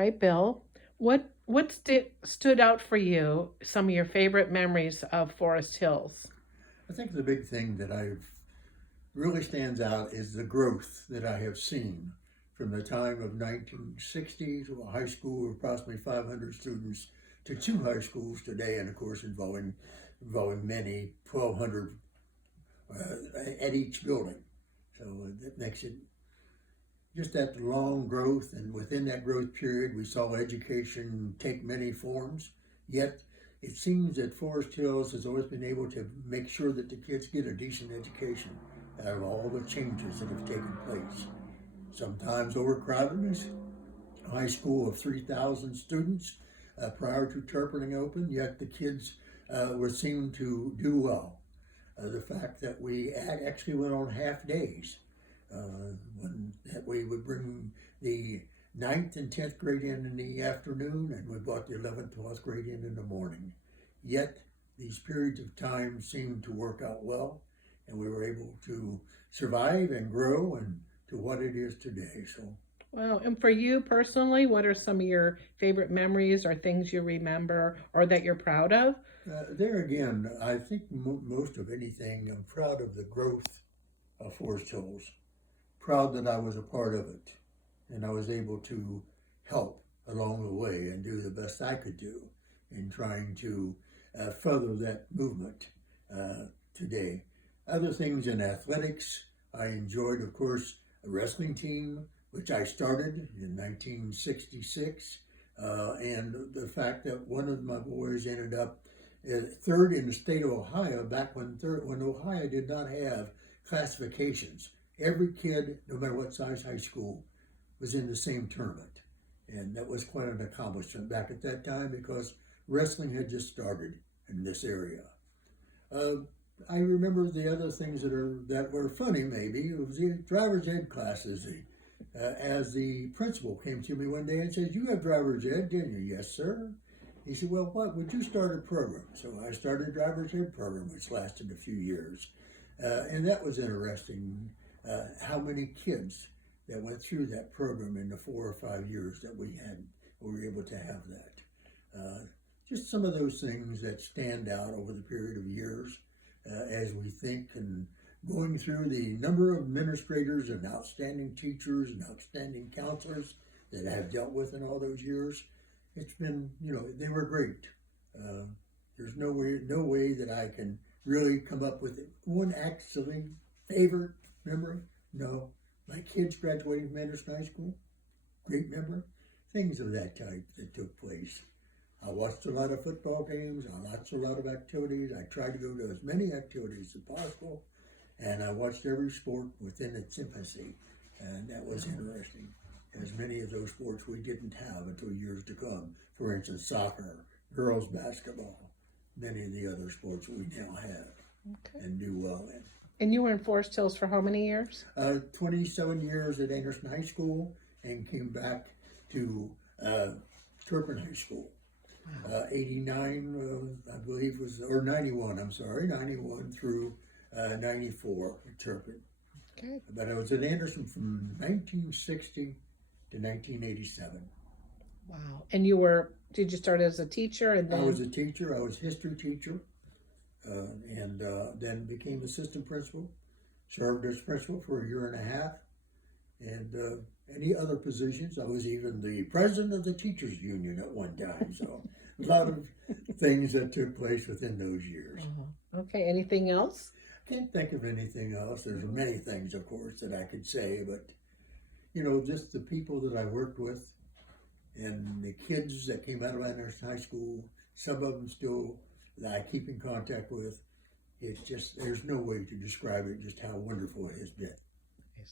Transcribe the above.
right, Bill. What stood out for you? Some of your favorite memories of Forest Hills. I think the big thing that I've really stands out is the growth that I have seen from the time of 1960 to a high school of approximately 500 students to two high schools today, and of course involving many 1,200 at each building. So that makes it just that long growth, and within that growth period, we saw education take many forms. Yet, it seems that Forest Hills has always been able to make sure that the kids get a decent education out of all the changes that have taken place. Sometimes overcrowdedness, a high school of 3,000 students prior to Turpinning open, yet the kids were seen to do well. The fact that we actually went on half days, when that we would bring the ninth and 10th grade in the afternoon, and we brought the 11th, 12th grade in the morning. Yet these periods of time seemed to work out well, and we were able to survive and grow and to what it is today. So, Well, and for you personally, what are some of your favorite memories or things you remember or that you're proud of? there again, I think most of anything, I'm proud of the growth of Forest Hills. Proud that I was a part of it, and I was able to help along the way and do the best I could do in trying to further that movement today. Other things in athletics, I enjoyed, of course, a wrestling team, which I started in 1966, and the fact that one of my boys ended up third in the state of Ohio back when Ohio did not have classifications. Every kid, no matter what size high school, was in the same tournament. And that was quite an accomplishment back at that time because wrestling had just started in this area. I remember the other things that were funny. Maybe it was the driver's ed classes. As the principal came to me one day and said, "You have driver's ed, didn't you?" "Yes, sir." He said, "Well, what would you start a program?" So I started a driver's ed program, which lasted a few years, and that was interesting. How many kids that went through that program in the 4 or 5 years that we were able to have that. Just some of those things that stand out over the period of years as we think and going through the number of administrators and outstanding teachers and outstanding counselors that I have dealt with in all those years. It's been, they were great. There's no way that I can really come up with one actually favorite memory. No, my kids graduating from Anderson High School, great memory. Things of that type that took place. I watched a lot of football games. I watched a lot of activities. I tried to go to as many activities as possible, and I watched every sport within its infancy, and that was interesting. As many of those sports we didn't have until years to come. For instance, soccer, girls basketball, many of the other sports we now have Okay. and do well in. And you were in Forest Hills for how many years? 27 years at Anderson High School and came back to Turpin High School. Wow. 89, I believe or 91, I'm sorry, 91 through 94 at Turpin. Okay. But I was at Anderson from 1960 to 1987. Wow. And did you start as a teacher and then? I was a teacher, I was a history teacher, and then became assistant principal, served as principal for a year and a half, and any other positions. I was even the president of the teachers union at one time, so a lot of things that took place within those years. Okay. Anything else? Can't think of anything else. There's many things, of course, that I could say, but just the people that I worked with and the kids that came out of Anderson High School, some of them still that I keep in contact with. It's just, there's no way to describe it, just how wonderful it has been.